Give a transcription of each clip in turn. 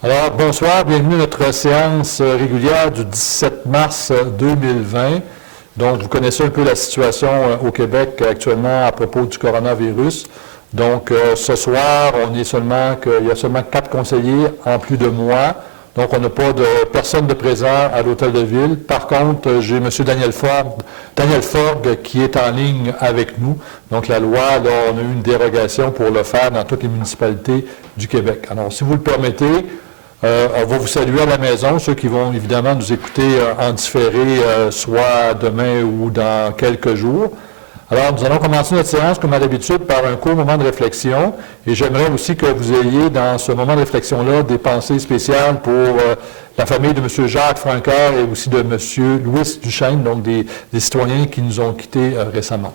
Alors, bonsoir, bienvenue à notre séance régulière du 17 mars 2020. Donc, vous connaissez un peu la situation au Québec actuellement à propos du coronavirus. Donc, ce soir, il y a seulement 4 conseillers en plus de moi. Donc, on n'a pas de personne de présent à l'Hôtel de Ville. Par contre, j'ai M. Daniel Forgue qui est en ligne avec nous. Donc, la loi, là, on a eu une dérogation pour le faire dans toutes les municipalités du Québec. Alors, si vous le permettez, on va vous saluer à la maison, ceux qui vont évidemment nous écouter en différé, soit demain ou dans quelques jours. Alors, nous allons commencer notre séance, comme à l'habitude, par un court moment de réflexion. Et j'aimerais aussi que vous ayez, dans ce moment de réflexion-là, des pensées spéciales pour la famille de M. Jacques Francoeur et aussi de M. Louis Duchesne, donc des citoyens qui nous ont quittés récemment.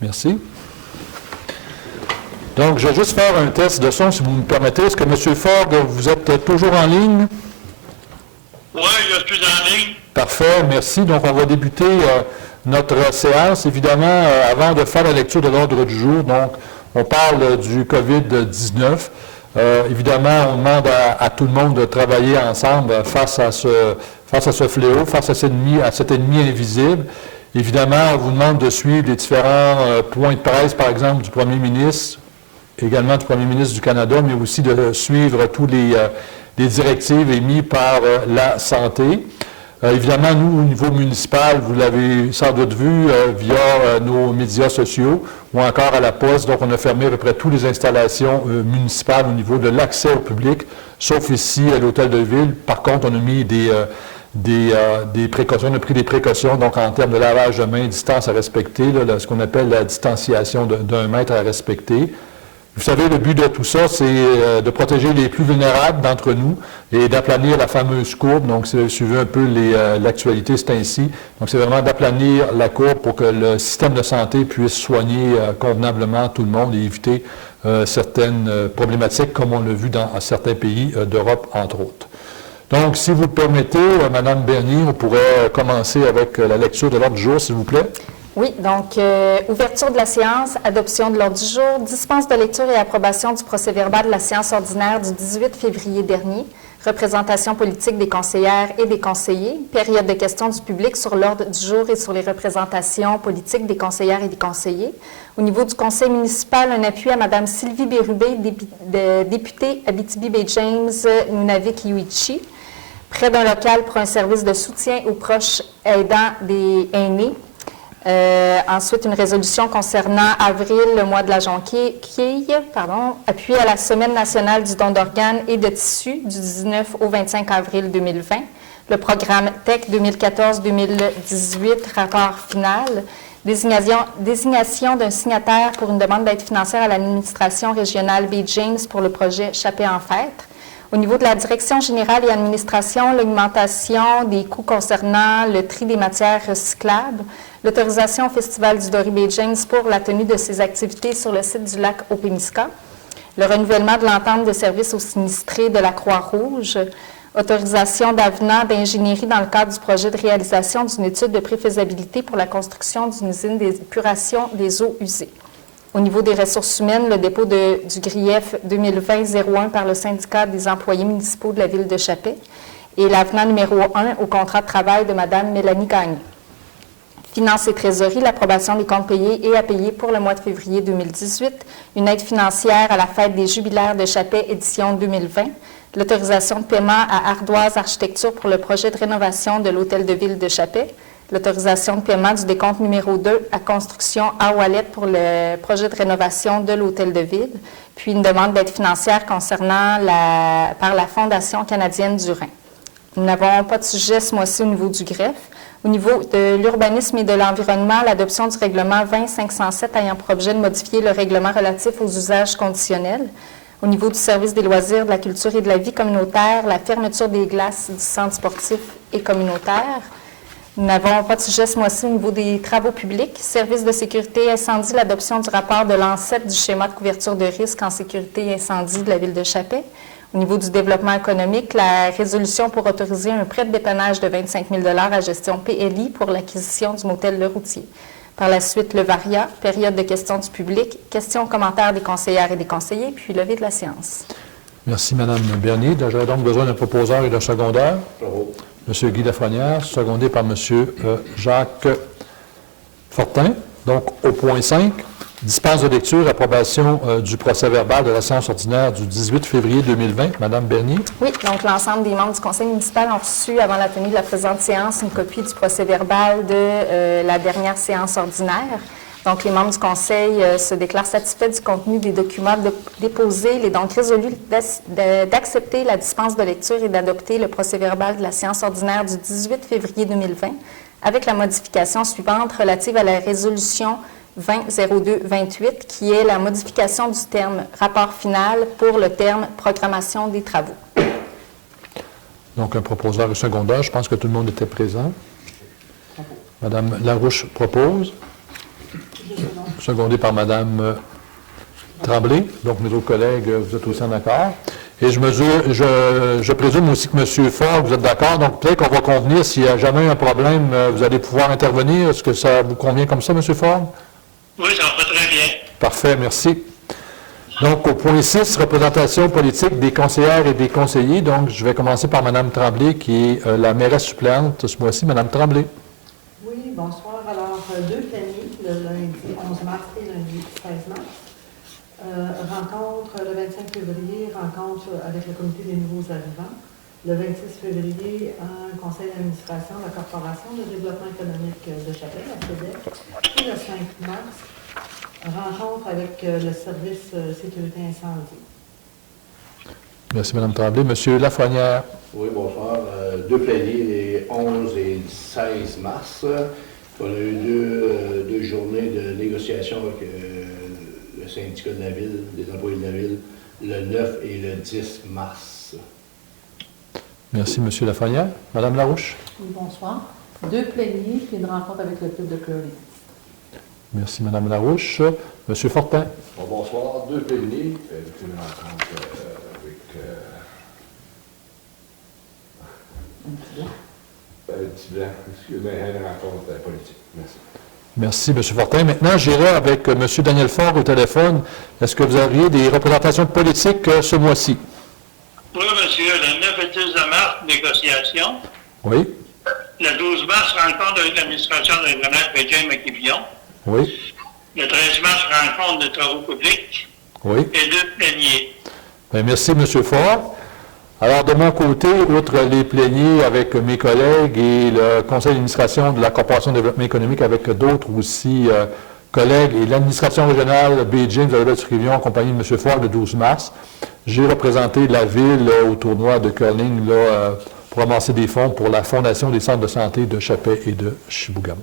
Merci. Donc, je vais juste faire un test de son, si vous me permettez. Est-ce que M. Forgue, vous êtes toujours en ligne? Oui, je suis en ligne. Parfait, merci. Donc, on va débuter notre séance. Évidemment, avant de faire la lecture de l'ordre du jour, donc, on parle du COVID-19. Évidemment, on demande à tout le monde de travailler ensemble face à ce fléau, face à cet ennemi invisible. Évidemment, on vous demande de suivre les différents points de presse, par exemple, du Premier ministre, également du Premier ministre du Canada, mais aussi de suivre tous les directives émises par la santé. Évidemment, nous, au niveau municipal, vous l'avez sans doute vu via nos médias sociaux ou encore à la poste. Donc, on a fermé à peu près toutes les installations municipales au niveau de l'accès au public, sauf ici à l'Hôtel de Ville. Par contre, on a mis des précautions, on a pris des précautions, donc en termes de lavage de mains, distance à respecter, là, ce qu'on appelle la distanciation d'1 mètre à respecter. Vous savez, le but de tout ça, c'est de protéger les plus vulnérables d'entre nous et d'aplanir la fameuse courbe. Donc, si vous suivez un peu l'actualité, c'est ainsi. Donc, c'est vraiment d'aplanir la courbe pour que le système de santé puisse soigner convenablement tout le monde et éviter certaines problématiques, comme on l'a vu dans certains pays d'Europe, entre autres. Donc, si vous le permettez, Mme Bernier, on pourrait commencer avec la lecture de l'ordre du jour, s'il vous plaît. Oui, donc, ouverture de la séance, adoption de l'ordre du jour, dispense de lecture et approbation du procès-verbal de la séance ordinaire du 18 février dernier, représentation politique des conseillères et des conseillers, période de questions du public sur l'ordre du jour et sur les représentations politiques des conseillères et des conseillers. Au niveau du conseil municipal, un appui à Mme Sylvie Bérubé, députée Abitibi-Baie-James-Nunavik-Uichi, près d'un local pour un service de soutien aux proches aidants des aînés. Ensuite, une résolution concernant avril, le mois de la jonquille, appui à la Semaine nationale du don d'organes et de tissus du 19 au 25 avril 2020. Le programme TEC 2014-2018, rapport final. Désignation d'un signataire pour une demande d'aide financière à l'administration régionale Baie-James pour le projet Chaper en fête. Au niveau de la direction générale et administration, l'augmentation des coûts concernant le tri des matières recyclables, l'autorisation au Festival du Doré Baie-James pour la tenue de ses activités sur le site du lac Opémisca, le renouvellement de l'entente de services aux sinistrés de la Croix-Rouge, autorisation d'avenant d'ingénierie dans le cadre du projet de réalisation d'une étude de préfaisabilité pour la construction d'une usine d'épuration des eaux usées. Au niveau des ressources humaines, le dépôt du grief 2020-01 par le syndicat des employés municipaux de la ville de Chappé et l'avenant numéro 1 au contrat de travail de Mme Mélanie Gagné. Finances et trésorerie, l'approbation des comptes payés et à payer pour le mois de février 2018, une aide financière à la fête des jubilaires de Chappé édition 2020, l'autorisation de paiement à Ardoise Architecture pour le projet de rénovation de l'Hôtel de Ville de Chappé, l'autorisation de paiement du décompte numéro 2 à construction à Ouellet pour le projet de rénovation de l'Hôtel de Ville, puis une demande d'aide financière concernant par la Fondation canadienne du Rhin. Nous n'avons pas de sujet ce mois-ci au niveau du greffe. Au niveau de l'urbanisme et de l'environnement, l'adoption du règlement 20-507 ayant pour objet de modifier le règlement relatif aux usages conditionnels. Au niveau du service des loisirs, de la culture et de la vie communautaire, la fermeture des glaces du centre sportif et communautaire. Nous n'avons pas de sujet ce mois-ci au niveau des travaux publics. Service de sécurité incendie, l'adoption du rapport de l'ANSET du schéma de couverture de risque en sécurité incendie de la ville de Chappé. Au niveau du développement économique, la résolution pour autoriser un prêt de dépannage de 25 000 à gestion PLI pour l'acquisition du motel Le Routier. Par la suite, le VARIA, période de questions du public, questions, commentaires des conseillères et des conseillers, puis levée de la séance. Merci, Mme Bernier. J'aurais donc besoin d'un proposeur et d'un secondaire. M. Guy Lafrenière, secondé par M. Jacques Fortin. Donc, au point 5, dispense de lecture, approbation du procès-verbal de la séance ordinaire du 18 février 2020. Mme Bernier. Oui, donc l'ensemble des membres du conseil municipal ont reçu, avant la tenue de la présente séance, une copie du procès-verbal de la dernière séance ordinaire. Donc, les membres du conseil se déclarent satisfaits du contenu des documents déposés. Il est donc résolu d'accepter la dispense de lecture et d'adopter le procès-verbal de la séance ordinaire du 18 février 2020 avec la modification suivante relative à la résolution 20-02-28, qui est la modification du terme « rapport final » pour le terme « programmation des travaux ». Donc, un proposeur et secondaire. Je pense que tout le monde était présent. Mme Larouche propose. Secondé par Mme Tremblay. Donc, mes autres collègues, vous êtes aussi en accord. Et je présume aussi que M. Ford, vous êtes d'accord. Donc, peut-être qu'on va convenir, s'il n'y a jamais un problème, vous allez pouvoir intervenir. Est-ce que ça vous convient comme ça, M. Ford? Oui, ça va très bien. Parfait, merci. Donc, au point 6, représentation politique des conseillères et des conseillers. Donc, je vais commencer par Mme Tremblay, qui est la mairesse suppléante ce mois-ci. Mme Tremblay. Oui, bonsoir. Alors, deux plannings, le lundi 11 mars et lundi 16 mars. Rencontre le 25 février, rencontre avec le comité des nouveaux arrivants. Le 26 février, un conseil d'administration de la Corporation de développement économique de Chapelle, la CEDEC. Et le 5 mars, rencontre avec le service sécurité incendie. Merci, Mme Tremblay. M. Lafrenière. Oui, bonsoir. Deux plaignés, les 11 et 16 mars. On a eu deux journées de négociation avec le syndicat de la ville, des employés de la ville, le 9 et le 10 mars. Merci, M. Lafrenière. Mme Larouche. Oui, bonsoir. Deux plaignés puis une rencontre avec le club de curling. Merci, Mme Larouche. M. Fortin. Bon, bonsoir. Deux plaignés, une rencontre avec un petit blanc. Excusez-moi, une rencontre politique. Merci. Merci, M. Fortin. Maintenant, j'irai avec M. Daniel Faure au téléphone. Est-ce que vous auriez des représentations politiques ce mois-ci? Oui, monsieur. Le 9 et 10 mars, négociation. Oui. Le 12 mars, rencontre avec l'administration de régionale James McKivion. Oui. Le 13 mars, rencontre de travaux publics. Oui. Et deux plaignés. Bien, merci, M. Faure. Alors, de mon côté, outre les plaignés avec mes collègues et le conseil d'administration de la Corporation de développement économique avec d'autres aussi collègues et l'administration régionale James Elizabeth-Rivion en compagnie de M. Faure le 12 mars, j'ai représenté la ville au tournoi de curling pour amasser des fonds pour la fondation des centres de santé de Chapais et de Chibougamau.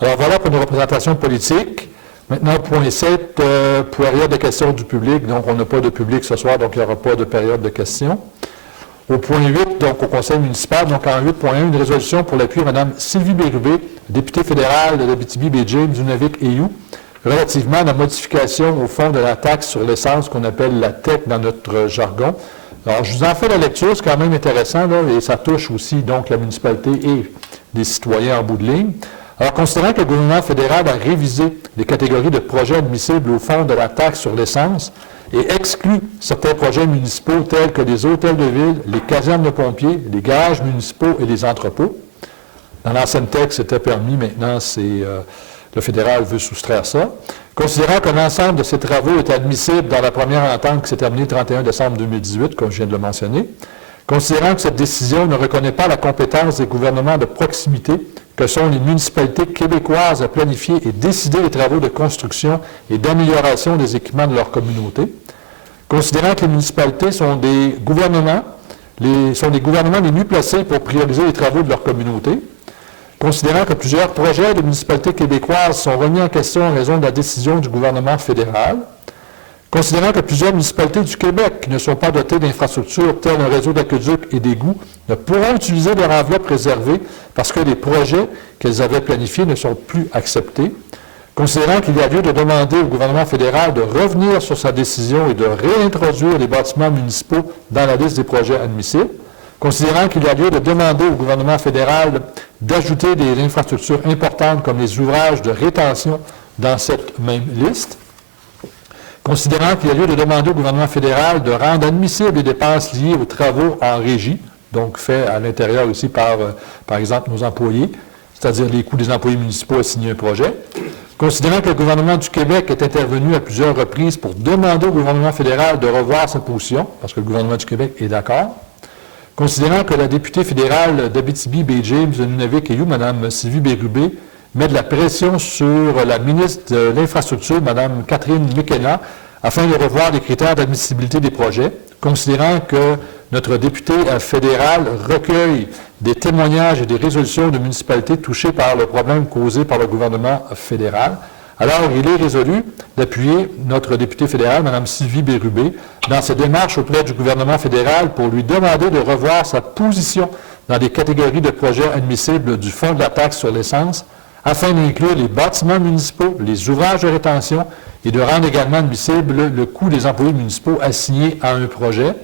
Alors, voilà pour nos représentations politiques. Maintenant, point 7, période de questions du public. Donc, on n'a pas de public ce soir, donc il n'y aura pas de période de questions. Au point 8, donc au conseil municipal, donc en 8.1, une résolution pour l'appui à Mme Sylvie Bérubé, députée fédérale de l'Abitibi-Baie-James, du Nunavik-Eyu, relativement à la modification au fond de la taxe sur l'essence qu'on appelle la TEC dans notre jargon. Alors, je vous en fais la lecture, c'est quand même intéressant, là, et ça touche aussi donc la municipalité et les citoyens en bout de ligne. Alors, considérant que le gouvernement fédéral a révisé les catégories de projets admissibles au fond de la taxe sur l'essence et exclut certains projets municipaux tels que les hôtels de ville, les casernes de pompiers, les garages municipaux et les entrepôts. Dans l'ancienne texte, c'était permis, maintenant, le fédéral veut soustraire ça. Considérant que l'ensemble de ces travaux est admissible dans la première entente qui s'est terminée le 31 décembre 2018, comme je viens de le mentionner, considérant que cette décision ne reconnaît pas la compétence des gouvernements de proximité que sont les municipalités québécoises à planifier et décider les travaux de construction et d'amélioration des équipements de leur communauté, considérant que les municipalités sont des gouvernements les mieux placés pour prioriser les travaux de leur communauté, considérant que plusieurs projets de municipalités québécoises sont remis en question en raison de la décision du gouvernement fédéral, considérant que plusieurs municipalités du Québec qui ne sont pas dotées d'infrastructures telles un réseau d'aqueducs et d'égouts ne pourront utiliser leur enveloppe réservée parce que les projets qu'elles avaient planifiés ne sont plus acceptés, Considérant qu'il y a lieu de demander au gouvernement fédéral de revenir sur sa décision et de réintroduire les bâtiments municipaux dans la liste des projets admissibles, considérant qu'il y a lieu de demander au gouvernement fédéral d'ajouter des infrastructures importantes comme les ouvrages de rétention dans cette même liste, considérant qu'il y a lieu de demander au gouvernement fédéral de rendre admissibles les dépenses liées aux travaux en régie, donc faits à l'intérieur aussi par exemple, nos employés, c'est-à-dire les coûts des employés municipaux à signer un projet, considérant que le gouvernement du Québec est intervenu à plusieurs reprises pour demander au gouvernement fédéral de revoir sa position, parce que le gouvernement du Québec est d'accord, considérant que la députée fédérale d'Abitibi, Bay James, de Nunavik-Ayoux, Mme Sylvie Bérubé, met de la pression sur la ministre de l'Infrastructure, Mme Catherine McKenna, afin de revoir les critères d'admissibilité des projets, considérant que notre député fédéral recueille des témoignages et des résolutions de municipalités touchées par le problème causé par le gouvernement fédéral. Alors, il est résolu d'appuyer notre député fédéral, Mme Sylvie Bérubé, dans ses démarches auprès du gouvernement fédéral pour lui demander de revoir sa position dans des catégories de projets admissibles du Fonds de la taxe sur l'essence, afin d'inclure les bâtiments municipaux, les ouvrages de rétention et de rendre également admissible le coût des employés municipaux assignés à un projet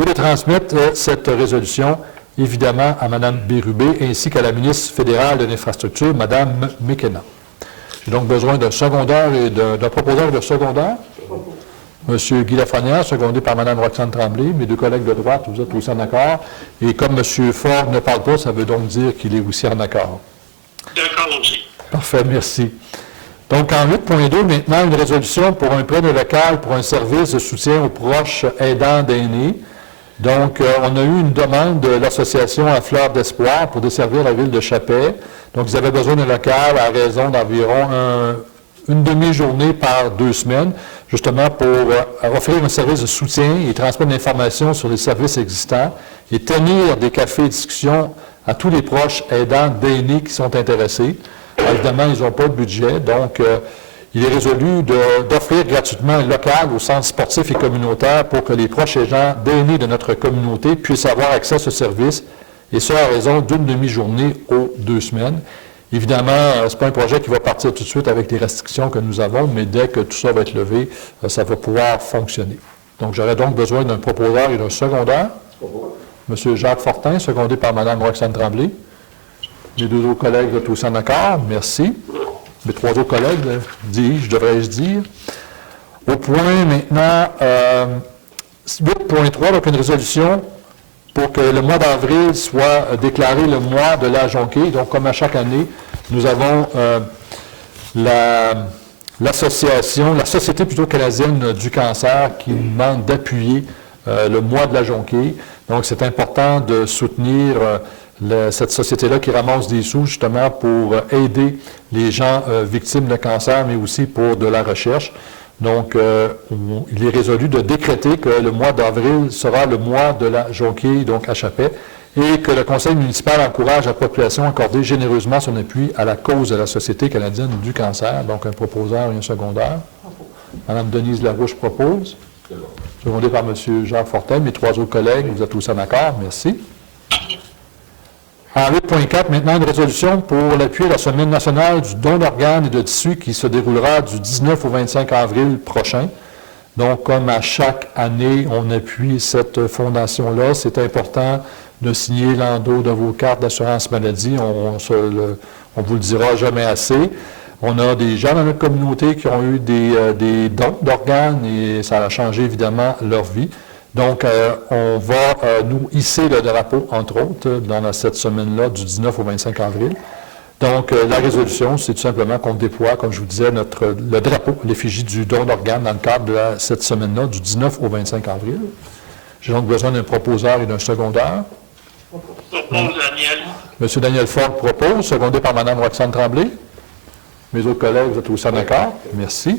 et de transmettre cette résolution, évidemment, à Mme Bérubé ainsi qu'à la ministre fédérale de l'Infrastructure, Mme McKenna. J'ai donc besoin d'un secondaire et d'un proposeur de secondaire. M. Guy Lafrenière, secondé par Mme Roxane Tremblay. Mes deux collègues de droite, vous êtes aussi en accord. Et comme M. Ford ne parle pas, ça veut donc dire qu'il est aussi en accord. D'accord aussi. Parfait, merci. Donc, en 8.2, maintenant, une résolution pour un prêt de local pour un service de soutien aux proches aidants d'aînés. Donc, on a eu une demande de l'association à Fleur d'Espoir pour desservir la ville de Chapais. Donc, ils avaient besoin d'un local à raison d'environ une demi-journée par 2 semaines, justement pour offrir un service de soutien et transmettre l'information sur les services existants et tenir des cafés de discussion à tous les proches aidants d'aînés qui sont intéressés. Alors, évidemment, ils n'ont pas de budget, donc il est résolu d'offrir gratuitement un local au centre sportif et communautaire pour que les proches aidants d'aînés de notre communauté puissent avoir accès à ce service, et ce, à raison d'une demi-journée aux 2 semaines. Évidemment, ce n'est pas un projet qui va partir tout de suite avec les restrictions que nous avons, mais dès que tout ça va être levé, ça va pouvoir fonctionner. Donc, j'aurais donc besoin d'un proposeur et d'un secondaire. M. Jacques Fortin, secondé par Mme Roxane Tremblay. Mes deux autres collègues, vous êtes aussi en accord. Merci. Mes 3 autres collègues, devrais-je dire. Au point maintenant 8.3, donc une résolution pour que le mois d'avril soit déclaré le mois de la jonquille. Donc, comme à chaque année, nous avons la Société plutôt canadienne du cancer qui nous demande d'appuyer le mois de la jonquille. Donc, c'est important de soutenir cette société-là qui ramasse des sous justement pour aider les gens victimes de cancer, mais aussi pour de la recherche. Donc, il est résolu de décréter que le mois d'avril sera le mois de la jonquille, donc à Chapais, et que le conseil municipal encourage la population à accorder généreusement son appui à la cause de la Société canadienne du cancer. Donc, un proposeur et un secondaire. Mme Denise Larouche propose. Secondé par M. Jacques Fortin. Mes 3 autres collègues, vous êtes tous en accord. Merci. En 8.4, maintenant, une résolution pour l'appui à la Semaine nationale du don d'organes et de tissus qui se déroulera du 19 au 25 avril prochain. Donc, comme à chaque année, on appuie cette fondation-là. C'est important de signer l'endos de vos cartes d'assurance maladie. On vous le dira jamais assez. On a des gens dans notre communauté qui ont eu des dons d'organes et ça a changé évidemment leur vie. Donc, on va nous hisser le drapeau, entre autres, dans cette semaine-là, du 19 au 25 avril. Donc, la résolution, c'est tout simplement qu'on déploie, comme je vous disais, le drapeau, l'effigie du don d'organes dans le cadre de cette semaine-là, du 19 au 25 avril. J'ai donc besoin d'un proposeur et d'un secondaire. Propose Daniel. M. Daniel Ford propose, secondé par Mme Roxane Tremblay. Mes autres collègues, vous êtes aussi en accord. Merci.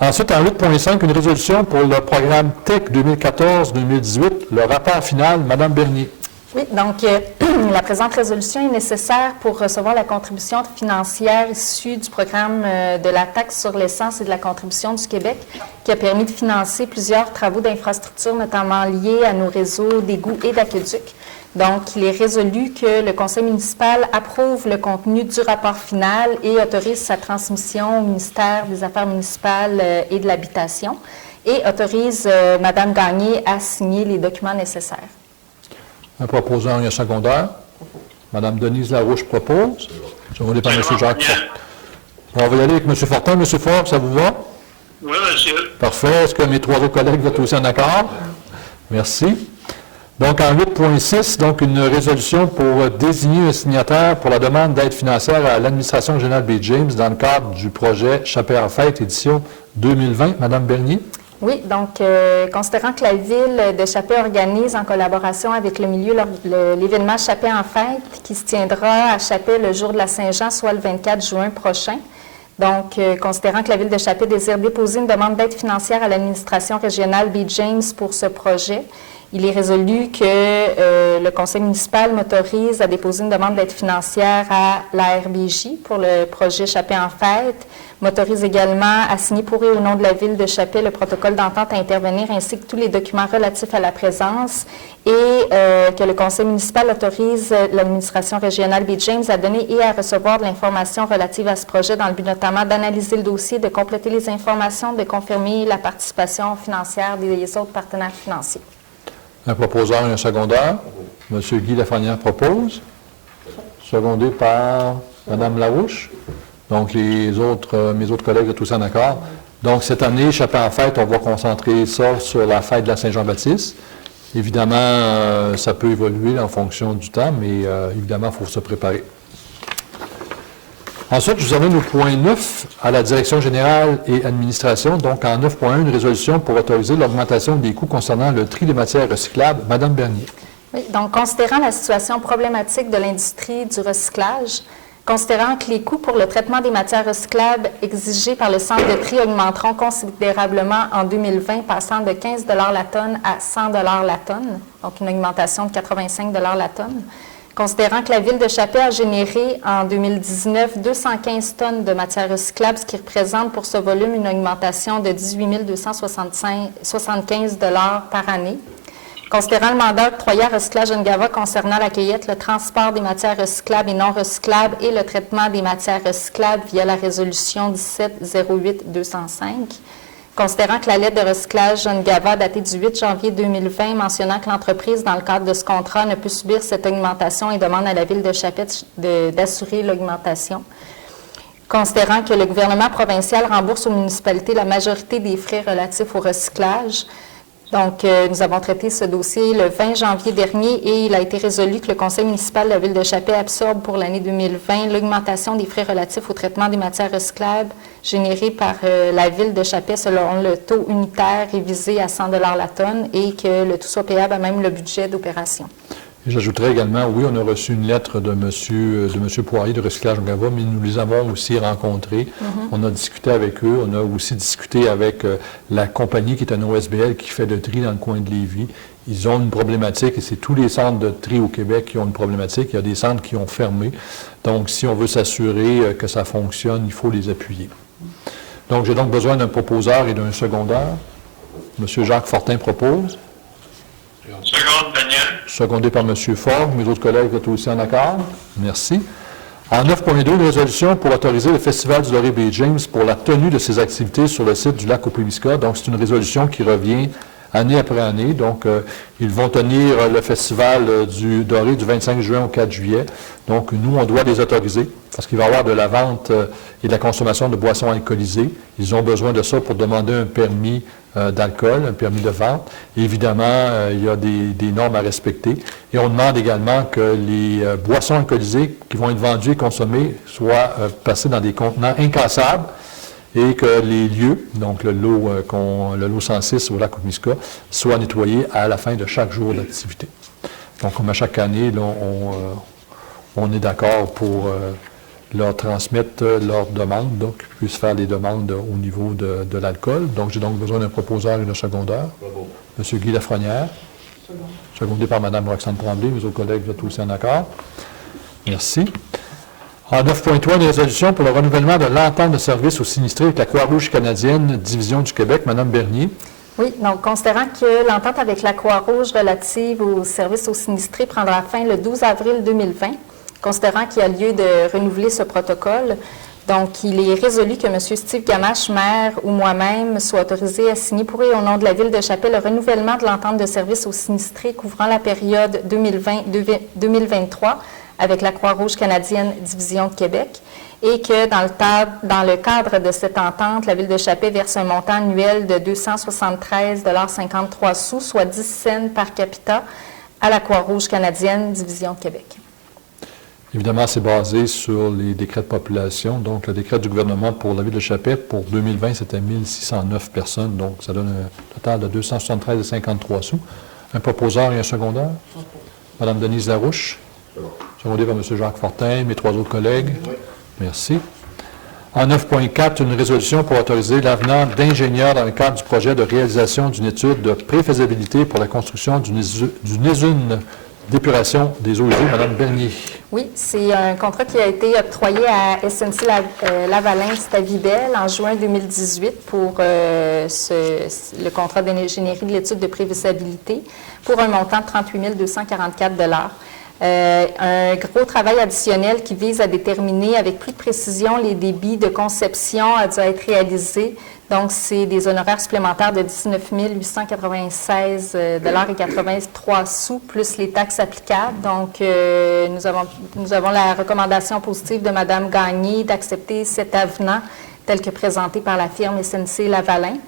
Ensuite, en 8.5, une résolution pour le programme TEC 2014-2018, le rapport final, Mme Bernier. Oui, donc la présente résolution est nécessaire pour recevoir la contribution financière issue du programme de la taxe sur l'essence et de la contribution du Québec, qui a permis de financer plusieurs travaux d'infrastructure, notamment liés à nos réseaux d'égouts et d'aqueducs. Donc, il est résolu que le conseil municipal approuve le contenu du rapport final et autorise sa transmission au ministère des Affaires municipales et de l'Habitation et autorise Mme Gagné à signer les documents nécessaires. Un proposant et un secondaire. Mme Denise Larouche propose. Secondé par M. Jacques Fortin. On va y aller avec M. Fortin. M. Fort, ça vous va? Oui, monsieur. Parfait. Est-ce que mes trois autres collègues vont aussi en accord? Merci. Donc, en 8.6, donc une résolution pour désigner un signataire pour la demande d'aide financière à l'administration générale B. James dans le cadre du projet Chappé en fête, édition 2020. Madame Bernier. Oui, donc, considérant que la Ville de Chappé organise en collaboration avec le milieu l'événement Chappé en fête qui se tiendra à Chappé le jour de la Saint-Jean, soit le 24 juin prochain. Donc, considérant que la Ville de Chappé désire déposer une demande d'aide financière à l'administration régionale B. James pour ce projet, il est résolu que le conseil municipal m'autorise à déposer une demande d'aide financière à la RBJ pour le projet Chappé en fête, m'autorise également à signer pour et au nom de la Ville de Chappé le protocole d'entente à intervenir ainsi que tous les documents relatifs à la présence et que le conseil municipal autorise l'administration régionale B. James à donner et à recevoir de l'information relative à ce projet dans le but notamment d'analyser le dossier, de compléter les informations, de confirmer la participation financière des autres partenaires financiers. Un proposeur et un secondaire. M. Guy Lafrenière propose. Secondé par Mme Larouche. Donc, mes autres collègues sont tous en accord. Donc, cette année, Chappé en fête, on va concentrer ça sur la fête de la Saint-Jean-Baptiste. Évidemment, ça peut évoluer en fonction du temps, mais évidemment, il faut se préparer. Ensuite, je vous amène au point 9, à la Direction générale et administration. Donc, en 9.1, une résolution pour autoriser l'augmentation des coûts concernant le tri des matières recyclables. Madame Bernier. Oui, donc, considérant la situation problématique de l'industrie du recyclage, considérant que les coûts pour le traitement des matières recyclables exigés par le centre de tri augmenteront considérablement en 2020, passant de 15 $ la tonne à 100 $ la tonne, donc une augmentation de 85 $ la tonne. Considérant que la Ville de Chappé a généré en 2019 215 tonnes de matières recyclables, ce qui représente pour ce volume une augmentation de 18 275 $ par année. Considérant le mandat octroyé à Recyclage Ngava concernant la cueillette, le transport des matières recyclables et non recyclables et le traitement des matières recyclables via la résolution 17-08-205. Considérant que la lettre de recyclage Ngava datée du 8 janvier 2020 mentionnant que l'entreprise, dans le cadre de ce contrat, ne peut subir cette augmentation et demande à la Ville de Chappé d'assurer l'augmentation. Considérant que le gouvernement provincial rembourse aux municipalités la majorité des frais relatifs au recyclage. Donc, nous avons traité ce dossier le 20 janvier dernier et il a été résolu que le conseil municipal de la Ville de Chappé absorbe pour l'année 2020 l'augmentation des frais relatifs au traitement des matières recyclables générés par la Ville de Chappé selon le taux unitaire révisé à 100 $ la tonne et que le tout soit payable à même le budget d'opération. J'ajouterais également, oui, on a reçu une lettre de M. Poirier de Recyclage Ngava, mais nous les avons aussi rencontrés. On a discuté avec eux. On a aussi discuté avec la compagnie qui est un OSBL qui fait le tri dans le coin de Lévis. Ils ont une problématique, et c'est tous les centres de tri au Québec qui ont une problématique. Il y a des centres qui ont fermé. Donc, si on veut s'assurer que ça fonctionne, il faut les appuyer. Donc, j'ai donc besoin d'un proposeur et d'un secondaire. M. Jacques Fortin propose. Seconde, Daniel. Secondé par M. Fort. Mes autres collègues sont aussi en accord. Merci. En 9.2, une résolution pour autoriser le Festival du Laurier B. James pour la tenue de ses activités sur le site du lac Opémisca. Donc, c'est une résolution qui revient année après année. Donc, ils vont tenir le Festival du Doré du 25 juin au 4 juillet. Donc, nous, on doit les autoriser parce qu'il va y avoir de la vente et de la consommation de boissons alcoolisées. Ils ont besoin de ça pour demander un permis d'alcool, un permis de vente. Et évidemment, il y a des normes à respecter. Et on demande également que les boissons alcoolisées qui vont être vendues et consommées soient passées dans des contenants incassables et que les lieux, donc le lot 106 au lac Opémisca, soient nettoyés à la fin de chaque jour d'activité. Donc, comme à chaque année, là, on est d'accord pour leur transmettre leurs demandes, donc qu'ils puissent faire les demandes au niveau de l'alcool. Donc, j'ai donc besoin d'un proposeur et d'un secondaire. Bravo. M. Guy Lafrenière. Secondé par Mme Roxane Tremblay. Mes autres collègues sont aussi en accord. Merci. En 9.3, une résolution pour le renouvellement de l'entente de service aux sinistrés avec la Croix-Rouge canadienne, Division du Québec. Mme Bernier. Oui, donc considérant que l'entente avec la Croix-Rouge relative aux services aux sinistrés prendra fin le 12 avril 2020, considérant qu'il y a lieu de renouveler ce protocole, donc il est résolu que M. Steve Gamache, maire ou moi-même, soit autorisé à signer pour et au nom de la Ville de Chapelle le renouvellement de l'entente de services aux sinistrés couvrant la période 2020-2023 avec la Croix-Rouge canadienne Division de Québec, et que dans le cadre de cette entente, la Ville de Chapelle verse un montant annuel de 273,53 $, soit 10 cents par capita, à la Croix-Rouge canadienne Division de Québec. Évidemment, c'est basé sur les décrets de population. Donc, le décret du gouvernement pour la Ville de Chapelle, pour 2020, c'était 1609 personnes. Donc, ça donne un total de 273,53 $. Un proposeur et un secondaire. Mme Denise Larouche. Secondé par M. Jacques Fortin, mes 3 autres collègues. Oui. Merci. En 9.4, une résolution pour autoriser l'avenant d'ingénieurs dans le cadre du projet de réalisation d'une étude de préfaisabilité pour la construction d'une usine d'épuration des eaux usées. Mme Bernier. Oui, c'est un contrat qui a été octroyé à SNC Lavalin-Stavibel en juin 2018 pour le contrat d'ingénierie de l'étude de préfaisabilité pour un montant de 38 244 $. Un gros travail additionnel qui vise à déterminer avec plus de précision les débits de conception a dû être réalisé. Donc, c'est des honoraires supplémentaires de 19 896,83 $, plus les taxes applicables. Donc, nous avons la recommandation positive de Mme Gagné d'accepter cet avenant tel que présenté par la firme SNC Lavalin.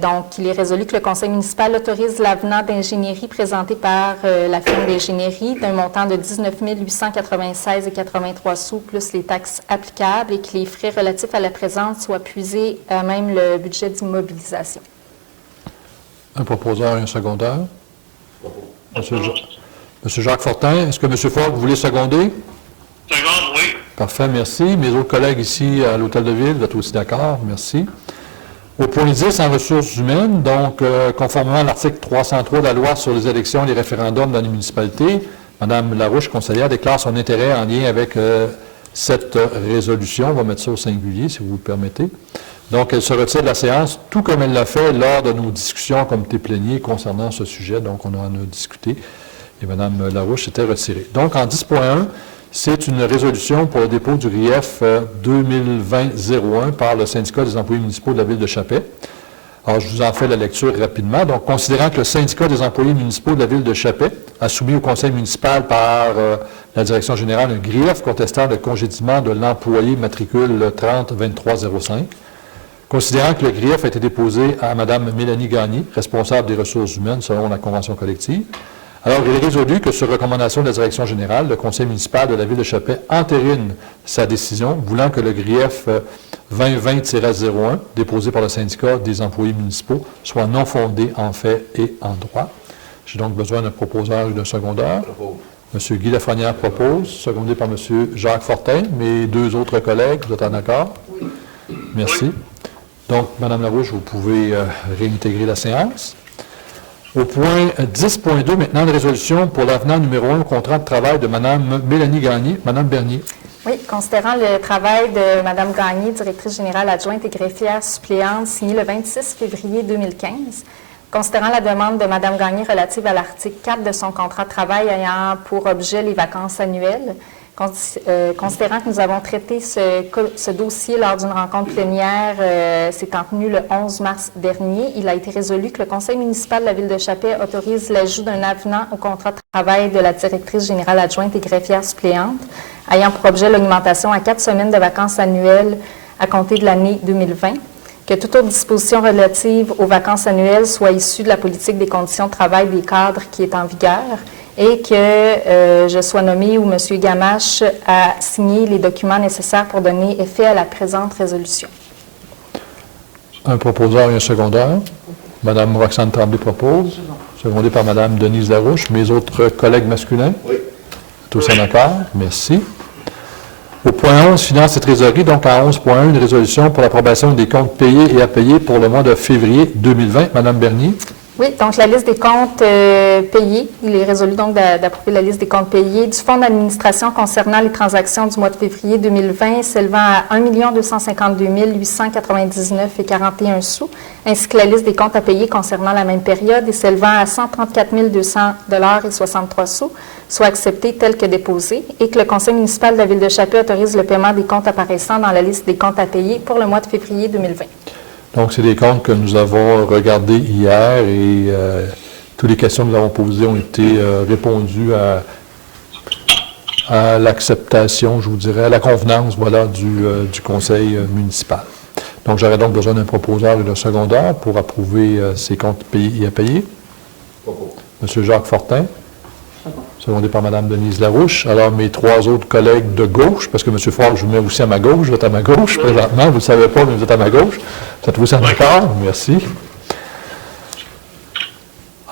Donc, il est résolu que le conseil municipal autorise l'avenant d'ingénierie présenté par la firme d'ingénierie d'un montant de 19 896,83 $, plus les taxes applicables, et que les frais relatifs à la présente soient puisés à même le budget d'immobilisation. Un proposeur et un secondaire. Monsieur Jacques Fortin, est-ce que M. Fogg, vous voulez seconder? Seconde, oui. Parfait, merci. Mes autres collègues ici à l'Hôtel de Ville, vous êtes aussi d'accord? Merci. Au point 10, en ressources humaines, donc, conformément à l'article 303 de la loi sur les élections et les référendums dans les municipalités, Mme Larouche, conseillère, déclare son intérêt en lien avec cette résolution. On va mettre ça au singulier, si vous le permettez. Donc, elle se retire de la séance, tout comme elle l'a fait lors de nos discussions en comité plénier concernant ce sujet. Donc, on en a discuté et Mme Larouche s'était retirée. Donc, en 10.1, c'est une résolution pour le dépôt du RIEF 2020-01 par le syndicat des employés municipaux de la Ville de Chapelle. Alors, je vous en fais la lecture rapidement. Donc, considérant que le syndicat des employés municipaux de la Ville de Chapelle a soumis au conseil municipal par la direction générale un grief contestant le congédiement de l'employé matricule 30-2305, considérant que le grief a été déposé à Mme Mélanie Gagné, responsable des ressources humaines selon la convention collective, alors, il est résolu que sur recommandation de la direction générale, le conseil municipal de la Ville de Chapelle entérine sa décision, voulant que le grief 2020-01, déposé par le syndicat des employés municipaux, soit non fondé en fait et en droit. J'ai donc besoin d'un proposeur et d'un secondaire. M. Guy Lafrenière propose, secondé par M. Jacques Fortin. Mes 2 autres collègues, vous êtes en accord? Oui. Merci. Donc, Mme Larouche, vous pouvez réintégrer la séance. Au point 10.2, maintenant, la résolution pour l'avenant numéro 1 au contrat de travail de Mme Mélanie Gagné. Mme Bernier. Oui, considérant le travail de Mme Gagné, directrice générale adjointe et greffière suppléante, signé le 26 février 2015, considérant la demande de Mme Gagné relative à l'article 4 de son contrat de travail ayant pour objet les vacances annuelles, considérant que nous avons traité ce dossier lors d'une rencontre plénière s'étant tenue le 11 mars dernier, il a été résolu que le conseil municipal de la Ville de Chapelle autorise l'ajout d'un avenant au contrat de travail de la directrice générale adjointe et greffière suppléante, ayant pour objet l'augmentation à 4 semaines de vacances annuelles à compter de l'année 2020, que toute autre disposition relative aux vacances annuelles soit issue de la politique des conditions de travail des cadres qui est en vigueur, et que je sois nommée ou M. Gamache a signé les documents nécessaires pour donner effet à la présente résolution. Un proposeur et un secondaire. Mme Roxane Tremblay propose, secondé par Mme Denise Larouche. Mes autres collègues masculins? Oui. Tous en accord? Merci. Au point 11, Finances et Trésorerie, donc à 11.1, une résolution pour l'approbation des comptes payés et à payer pour le mois de février 2020. Mme Bernier. Oui, donc la liste des comptes payés. Il est résolu donc d'approuver la liste des comptes payés du Fonds d'administration concernant les transactions du mois de février 2020 s'élevant à 1 252 899,41 sous, ainsi que la liste des comptes à payer concernant la même période et s'élevant à 134 200,63 sous, soit acceptés tels que déposés, et que le Conseil municipal de la Ville de Chapet autorise le paiement des comptes apparaissant dans la liste des comptes à payer pour le mois de février 2020. Donc, c'est des comptes que nous avons regardés hier et toutes les questions que nous avons posées ont été répondues à l'acceptation, je vous dirais, à la convenance, voilà, du conseil municipal. Donc, j'aurais donc besoin d'un proposeur et d'un secondaire pour approuver ces comptes payés et à payer. M. Jacques Fortin, secondé par Mme Denise Larouche. Alors, mes trois autres collègues de gauche, parce que M. Fogg, je vous mets aussi à ma gauche, vous êtes à ma gauche présentement, vous ne le savez pas, mais vous êtes à ma gauche. Vous êtes aussi en accord? Merci.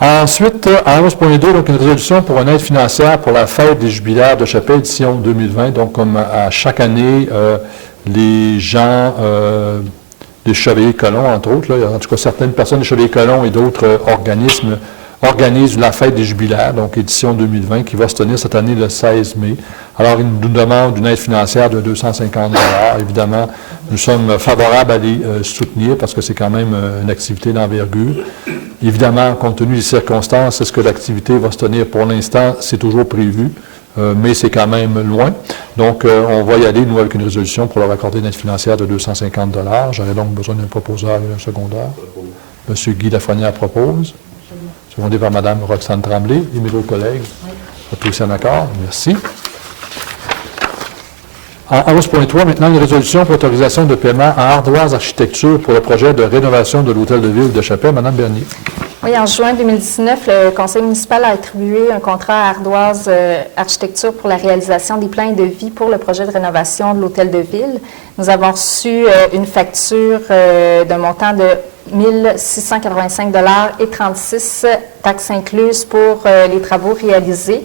Ensuite, à 11.2, donc une résolution pour une aide financière pour la fête des jubilaires de Chapet, édition 2020. Donc, comme à chaque année, les gens des Chevaliers-Colomb, entre autres, là, en tout cas certaines personnes des Chevaliers-Colomb et d'autres organismes organise la fête des jubilaires, donc édition 2020, qui va se tenir cette année le 16 mai. Alors, ils nous demandent une aide financière de 250 $. Évidemment, nous sommes favorables à les soutenir parce que c'est quand même une activité d'envergure. Évidemment, compte tenu des circonstances, est-ce que l'activité va se tenir pour l'instant? C'est toujours prévu, mais c'est quand même loin. Donc, on va y aller, nous, avec une résolution pour leur accorder une aide financière de 250 $. J'aurais donc besoin d'un proposeur et d'un secondaire. M. Guy Lafrenière propose. Secondé par Mme Roxane Tremblay et mes autres collègues. Êtes-vous aussi en accord? Merci. En 11.3, maintenant, une résolution pour autorisation de paiement en ardoise architecture pour le projet de rénovation de l'hôtel de ville de Chapet. Mme Bernier. Oui, en juin 2019, le Conseil municipal a attribué un contrat à Ardoise Architecture pour la réalisation des plans et devis pour le projet de rénovation de l'hôtel de ville. Nous avons reçu une facture d'un montant de 1 685,36 $ taxes incluses pour les travaux réalisés.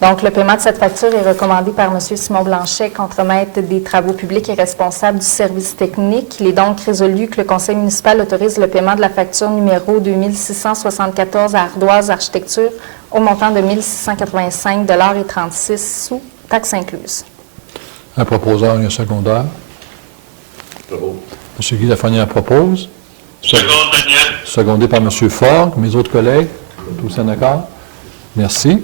Donc, le paiement de cette facture est recommandé par M. Simon Blanchet, contremaître des travaux publics et responsable du service technique. Il est donc résolu que le Conseil municipal autorise le paiement de la facture numéro 2674 à Ardoise Architecture au montant de 1 685,36 $, taxes incluses. Un proposeur et un secondaire. M. Guy Lafrenière propose. Secondé par M. Fogg. Mes autres collègues, tous en accord? Merci.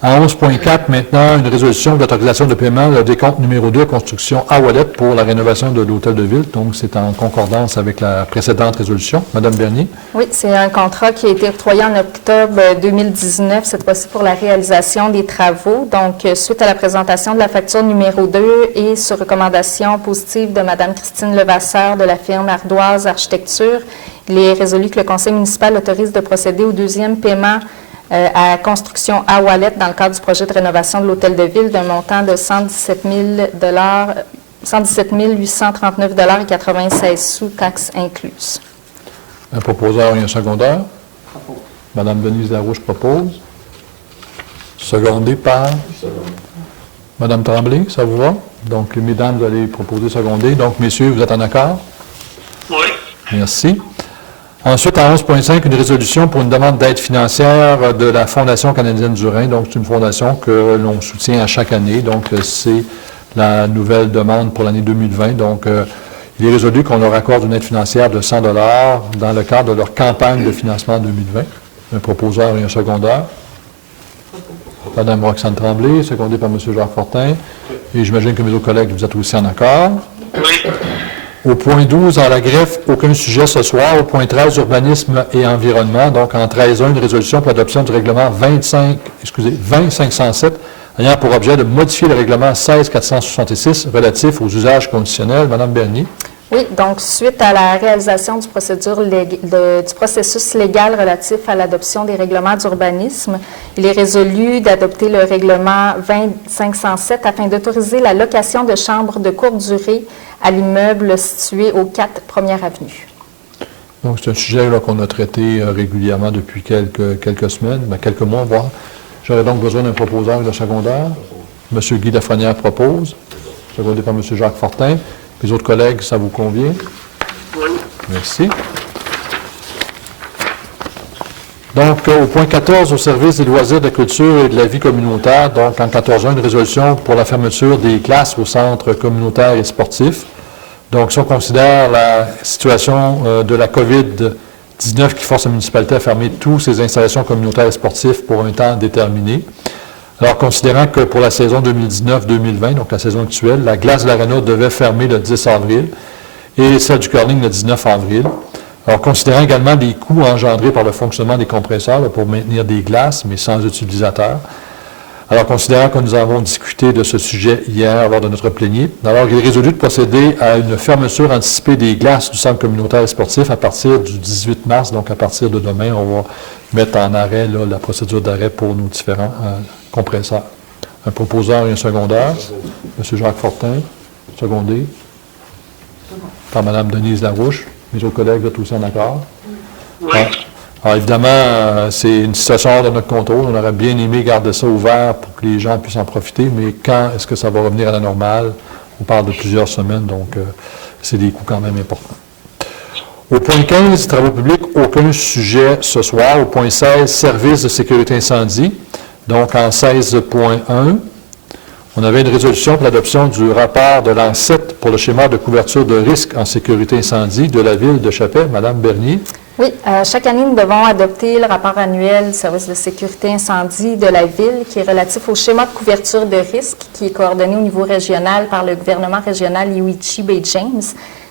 À 11.4, maintenant, une résolution d'autorisation de paiement de décompte numéro 2, construction à Ouellet pour la rénovation de l'hôtel de ville. Donc, c'est en concordance avec la précédente résolution. Mme Bernier. Oui, c'est un contrat qui a été octroyé en octobre 2019, cette fois-ci pour la réalisation des travaux. Donc, suite à la présentation de la facture numéro 2 et sur recommandation positive de Mme Christine Levasseur de la firme Ardoise Architecture, il est résolu que le conseil municipal autorise de procéder au deuxième paiement à construction à Ouellet dans le cadre du projet de rénovation de l'hôtel de ville d'un montant de 117 839,96 $, taxes incluses. Un proposeur et un secondaire. Mme Denise Larouche propose. Secondé par Mme Tremblay, ça vous va? Donc, mesdames, vous allez proposer secondé. Donc, messieurs, vous êtes en accord? Oui. Merci. Ensuite, à 11.5, une résolution pour une demande d'aide financière de la Fondation canadienne du Rhin. Donc, c'est une fondation que l'on soutient à chaque année. Donc, c'est la nouvelle demande pour l'année 2020. Donc, il est résolu qu'on leur accorde une aide financière de 100 $ dans le cadre de leur campagne de financement 2020. Un proposeur et un secondaire. Mme Roxane Tremblay, secondée par M. Jacques Fortin. Et j'imagine que mes autres collègues, vous êtes aussi en accord. Oui. Au point 12, dans la greffe, aucun sujet ce soir. Au point 13, urbanisme et environnement. Donc, en 13.1, une résolution pour l'adoption du règlement 20507, ayant pour objet de modifier le règlement 16466 relatif aux usages conditionnels. Mme Bernier. Oui, donc, suite à la réalisation du processus légal relatif à l'adoption des règlements d'urbanisme, il est résolu d'adopter le règlement 20507 afin d'autoriser la location de chambres de courte durée à l'immeuble situé aux 4 Première Avenue. Donc, c'est un sujet qu'on a traité régulièrement depuis quelques semaines, quelques mois, voire. J'aurais donc besoin d'un proposeur de secondaire. M. Guy Lafrenière propose, secondé par M. Jacques Fortin. Les autres collègues, ça vous convient? Oui. Merci. au point 14, au service des loisirs, de la culture et de la vie communautaire, donc en 14.1, une résolution pour la fermeture des classes au centre communautaire et sportif. Donc, si on considère la situation de la COVID-19 qui force la municipalité à fermer toutes ses installations communautaires et sportives pour un temps déterminé, alors considérant que pour la saison 2019-2020, donc la saison actuelle, la glace de l'Arena devait fermer le 10 avril et celle du curling le 19 avril. Alors, considérant également les coûts engendrés par le fonctionnement des compresseurs là, pour maintenir des glaces, mais sans utilisateurs. Alors, considérant que nous avons discuté de ce sujet hier lors de notre plénier, alors il est résolu de procéder à une fermeture anticipée des glaces du centre communautaire et sportif à partir du 18 mars. Donc, à partir de demain, on va mettre en arrêt là, la procédure d'arrêt pour nos différents compresseurs. Un proposeur et un secondaire. M. Jacques Fortin, secondé. Par Mme Denise Larouche. Mes autres collègues, vous êtes aussi en accord? Oui. Alors, évidemment, c'est une situation hors de notre contrôle. On aurait bien aimé garder ça ouvert pour que les gens puissent en profiter, mais quand est-ce que ça va revenir à la normale? On parle de plusieurs semaines, donc c'est des coûts quand même importants. Au point 15, travaux publics, aucun sujet ce soir. Au point 16, services de sécurité incendie. Donc, en 16.1, on avait une résolution pour l'adoption du rapport de l'ANSET pour le schéma de couverture de risque en sécurité incendie de la ville de Chapais. Madame Bernier. Oui, chaque année, nous devons adopter le rapport annuel du service de sécurité incendie de la ville qui est relatif au schéma de couverture de risque qui est coordonné au niveau régional par le gouvernement régional Yoichi Bay James.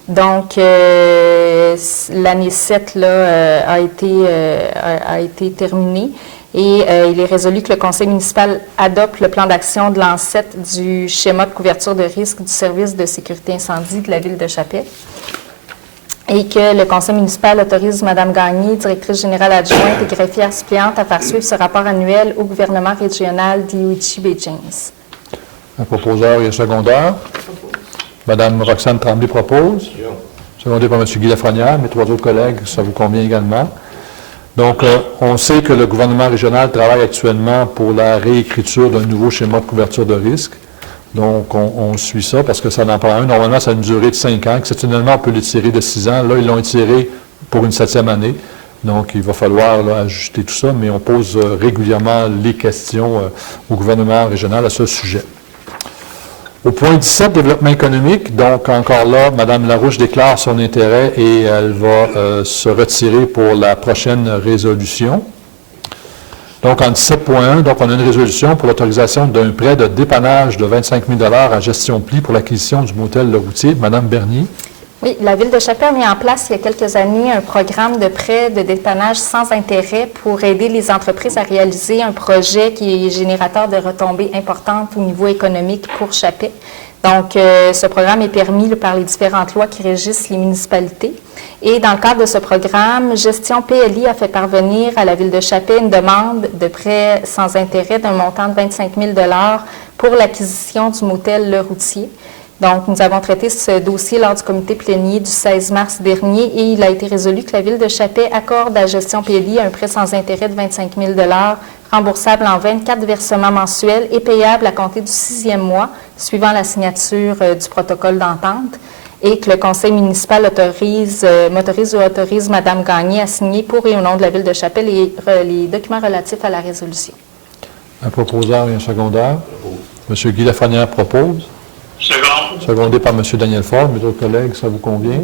Donc, l'année 7 là, a été terminée. Et il est résolu que le conseil municipal adopte le plan d'action de l'ANSET du schéma de couverture de risque du service de sécurité incendie de la ville de Chapais et que le conseil municipal autorise Mme Gagné, directrice générale adjointe et greffière suppléante, à faire suivre ce rapport annuel au gouvernement régional d'Yoichi Bay James. Un proposeur et un secondaire. Mme Roxane Tremblay propose. Secondé par M. Guy Lafrenière. Mes trois autres collègues, ça vous convient également. Donc, on sait que le gouvernement régional travaille actuellement pour la réécriture d'un nouveau schéma de couverture de risque. Donc, on suit ça parce que ça en prend un. Normalement, ça a une durée de 5 ans. Exceptionnellement, on peut l'étirer de 6 ans. Là, ils l'ont étiré pour une 7e année. Donc, il va falloir là, ajuster tout ça, mais on pose régulièrement les questions au gouvernement régional à ce sujet. Au point 17, développement économique, donc encore là, Mme Larouche déclare son intérêt et elle va se retirer pour la prochaine résolution. Donc en 17.1, donc on a une résolution pour l'autorisation d'un prêt de dépannage de 25 000 $ à Gestion Pli pour l'acquisition du motel Le Routier. Mme Bernier. Oui, la Ville de Chapais a mis en place il y a quelques années un programme de prêt de dépannage sans intérêt pour aider les entreprises à réaliser un projet qui est générateur de retombées importantes au niveau économique pour Chapais. Donc, ce programme est permis par les différentes lois qui régissent les municipalités. Et dans le cadre de ce programme, Gestion PLI a fait parvenir à la Ville de Chapais une demande de prêt sans intérêt d'un montant de 25 000 $ pour l'acquisition du motel Le Routier. Donc, nous avons traité ce dossier lors du comité plénier du 16 mars dernier et il a été résolu que la Ville de Chapais accorde à Gestion PLI un prêt sans intérêt de 25 000 $ remboursable en 24 versements mensuels et payable à compter du 6e mois suivant la signature du protocole d'entente et que le conseil municipal m'autorise ou autorise Mme Gagné à signer pour et au nom de la Ville de Chapais les documents relatifs à la résolution. Un proposeur et un secondaire. M. Guy Lafrenière propose. Second. Secondé par M. Daniel Ford. Mes autres collègues, ça vous convient?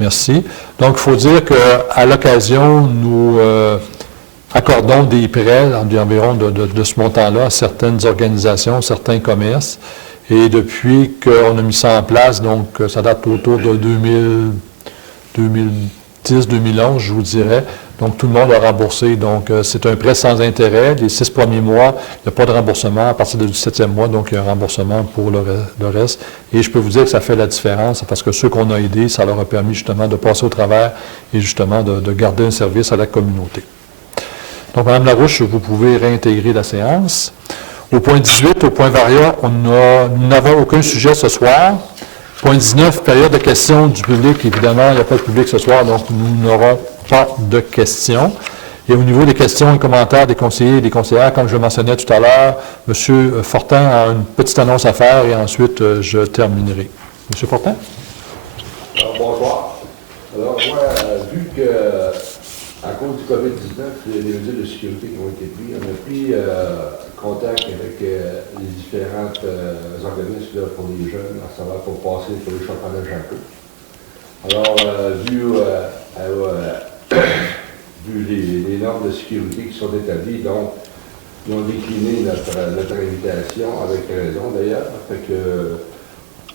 Merci. Donc, il faut dire qu'à l'occasion, nous accordons des prêts environ de ce montant-là à certaines organisations, certains commerces. Et depuis qu'on a mis ça en place, donc ça date autour de 2010-2011, je vous dirais. Donc, tout le monde a remboursé. Donc, c'est un prêt sans intérêt. Les 6 premiers mois, il n'y a pas de remboursement. À partir du 7e mois, donc, il y a un remboursement pour le reste. Et je peux vous dire que ça fait la différence parce que ceux qu'on a aidés, ça leur a permis justement de passer au travers et justement de garder un service à la communauté. Donc, Mme Larouche, vous pouvez réintégrer la séance. Au point 18, au point varia, nous n'avons aucun sujet ce soir. Point 19, période de questions du public. Évidemment, il n'y a pas de public ce soir, donc nous n'aurons pas de questions. Et au niveau des questions et commentaires des conseillers et des conseillères, comme je le mentionnais tout à l'heure, M. Fortin a une petite annonce à faire et ensuite je terminerai. M. Fortin? Alors, bonsoir. Alors, moi, vu que À cause du COVID-19, il y a des mesures de sécurité qui ont été prises. On a pris contact avec les différents organismes là, pour les jeunes, à savoir pour passer pour les championnats Jaco. Alors, vu les normes de sécurité qui sont établies, donc, ils ont décliné notre invitation, avec raison d'ailleurs. Fait que,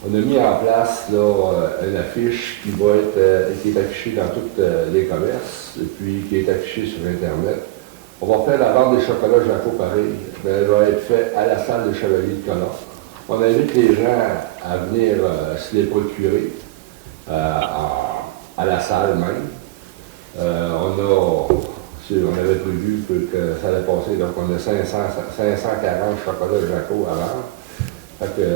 on a mis en place là, une affiche qui va être qui est affichée dans tous les commerces, et puis qui est affichée sur Internet. On va faire la vente des chocolats Jaco pareil, mais elle va être faite à la salle de Chevalier de Colomb. On invite les gens à venir se les procurer à la salle même. On avait prévu que ça allait passer, donc on a 540 chocolats Jaco à vendre. Fait que,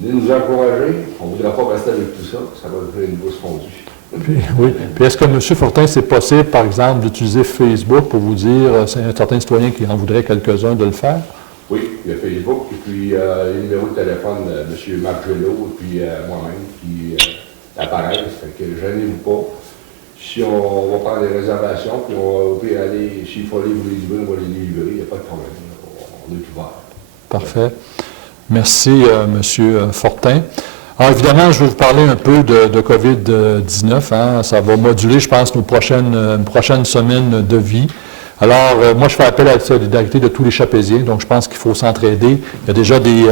venez nous encourager, on ne voudra pas rester avec tout ça, ça va devenir une bourse fondue. Puis est-ce que M. Fortin, c'est possible, par exemple, d'utiliser Facebook pour vous dire, c'est un certain citoyen qui en voudrait quelques-uns de le faire? Oui, il y a Facebook, et puis le numéro de téléphone de M. Marc Gelot, et puis moi-même qui apparaissent, fait que gênez-vous pas. Si on va prendre des réservations, puis on va aller, s'il faut aller vous les livrer, on va les livrer, il n'y a pas de problème. On est ouvert. Parfait. Merci, M. Fortin. Alors, évidemment, je vais vous parler un peu de COVID-19. Hein. Ça va moduler, je pense, nos prochaines semaines de vie. Alors, moi, je fais appel à la solidarité de tous les Chapéziens, donc je pense qu'il faut s'entraider. Il y a déjà des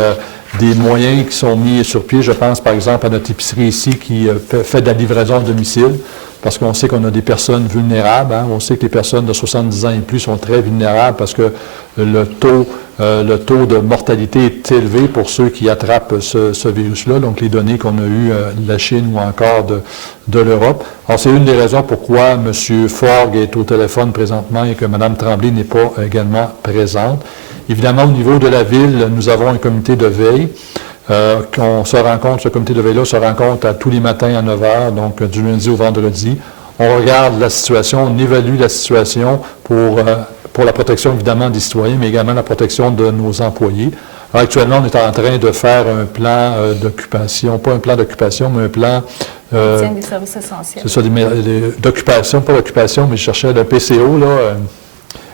moyens qui sont mis sur pied. Je pense, par exemple, à notre épicerie ici qui fait de la livraison à domicile, parce qu'on sait qu'on a des personnes vulnérables. Hein. On sait que les personnes de 70 ans et plus sont très vulnérables parce que le taux de mortalité est élevé pour ceux qui attrapent ce virus-là, donc les données qu'on a eues de la Chine ou encore de l'Europe. Alors, c'est une des raisons pourquoi M. Forgue est au téléphone présentement et que Mme Tremblay n'est pas également présente. Évidemment, au niveau de la ville, nous avons un comité de veille. Ce comité de veille-là se rencontre tous les matins à 9 h, donc du lundi au vendredi. On regarde la situation, on évalue la situation pour la protection évidemment des citoyens, mais également la protection de nos employés. Alors, actuellement, on est en train de faire un plan d'occupation, pas un plan d'occupation, mais un plan... des services essentiels. C'est ça, d'occupation, pas d'occupation, mais je cherchais le PCO, là...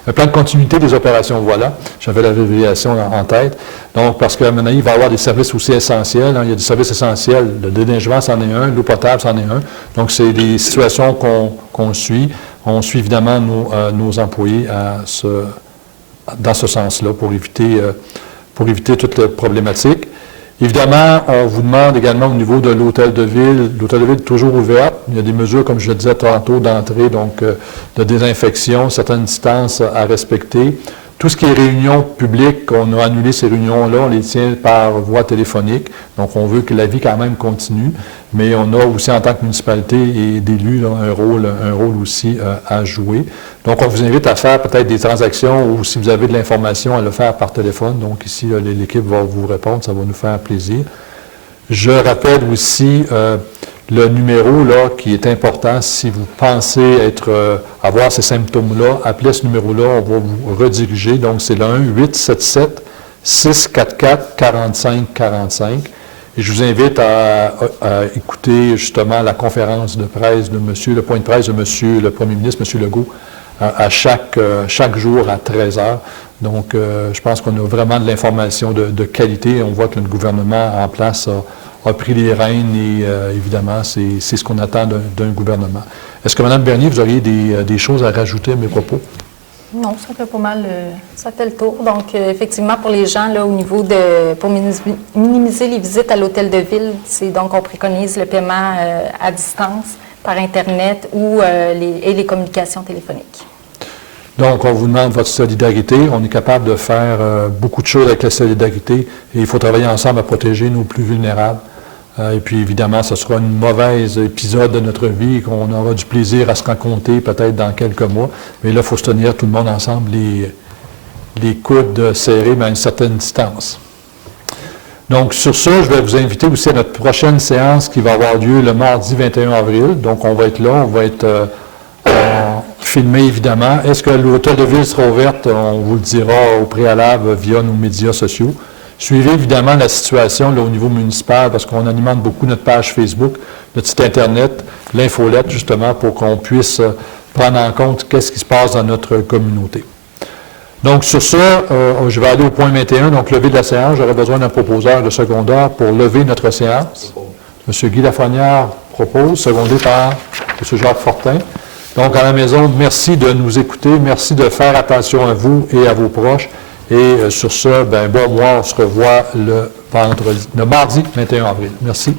un plan de continuité des opérations, voilà. J'avais l'abréviation en tête. Donc, parce que maintenant, il va y avoir des services aussi essentiels. Hein. Il y a des services essentiels. Le déneigement, c'en est un. L'eau potable, c'en est un. Donc, c'est des situations qu'on suit. On suit évidemment nos employés dans ce sens-là pour éviter toute la problématique. Évidemment, on vous demande également au niveau de l'hôtel de ville. L'hôtel de ville est toujours ouvert. Il y a des mesures, comme je le disais tantôt, d'entrée, donc de désinfection, certaines distances à respecter. Tout ce qui est réunions publiques, on a annulé ces réunions-là, on les tient par voie téléphonique. Donc, on veut que la vie quand même continue. Mais on a aussi, en tant que municipalité et d'élus, un rôle aussi à jouer. Donc, on vous invite à faire peut-être des transactions ou si vous avez de l'information, à le faire par téléphone. Donc, ici, l'équipe va vous répondre, ça va nous faire plaisir. Je rappelle aussi le numéro là, qui est important. Si vous pensez avoir ces symptômes-là, appelez ce numéro-là, on va vous rediriger. Donc, c'est le 1-877-644-4545. Et je vous invite à écouter justement la conférence de presse de le point de presse de M. le Premier ministre, M. Legault, à chaque jour à 13 h. Donc, je pense qu'on a vraiment de l'information de qualité. On voit que le gouvernement en place a pris les rênes et évidemment, c'est ce qu'on attend d'un gouvernement. Est-ce que Mme Bernier, vous auriez des choses à rajouter à mes propos? Non, ça fait pas mal, ça fait le tour. Donc, effectivement, pour les gens, là, au niveau pour minimiser les visites à l'hôtel de ville, donc on préconise le paiement à distance, par Internet ou les communications téléphoniques. Donc, on vous demande votre solidarité. On est capable de faire beaucoup de choses avec la solidarité et il faut travailler ensemble à protéger nos plus vulnérables. Et puis, évidemment, ce sera une mauvaise épisode de notre vie qu'on aura du plaisir à se raconter peut-être dans quelques mois. Mais là, il faut se tenir tout le monde ensemble, les coudes serrés, mais à une certaine distance. Donc, sur ça, je vais vous inviter aussi à notre prochaine séance qui va avoir lieu le mardi 21 avril. Donc, on va être là, on va être filmé, évidemment. Est-ce que l'hôtel de ville sera ouverte? On vous le dira au préalable via nos médias sociaux. Suivez évidemment la situation là, au niveau municipal parce qu'on alimente beaucoup notre page Facebook, notre site Internet, l'infolette justement pour qu'on puisse prendre en compte qu'est-ce qui se passe dans notre communauté. Donc, sur ça, je vais aller au point 21, donc lever de la séance. J'aurais besoin d'un proposeur de secondaire pour lever notre séance. M. Guy Lafrenière propose, secondé par M. Jacques Fortin. Donc, à la maison, merci de nous écouter, merci de faire attention à vous et à vos proches. Et sur ce, bon mois, on se revoit le mardi 21 avril. Merci.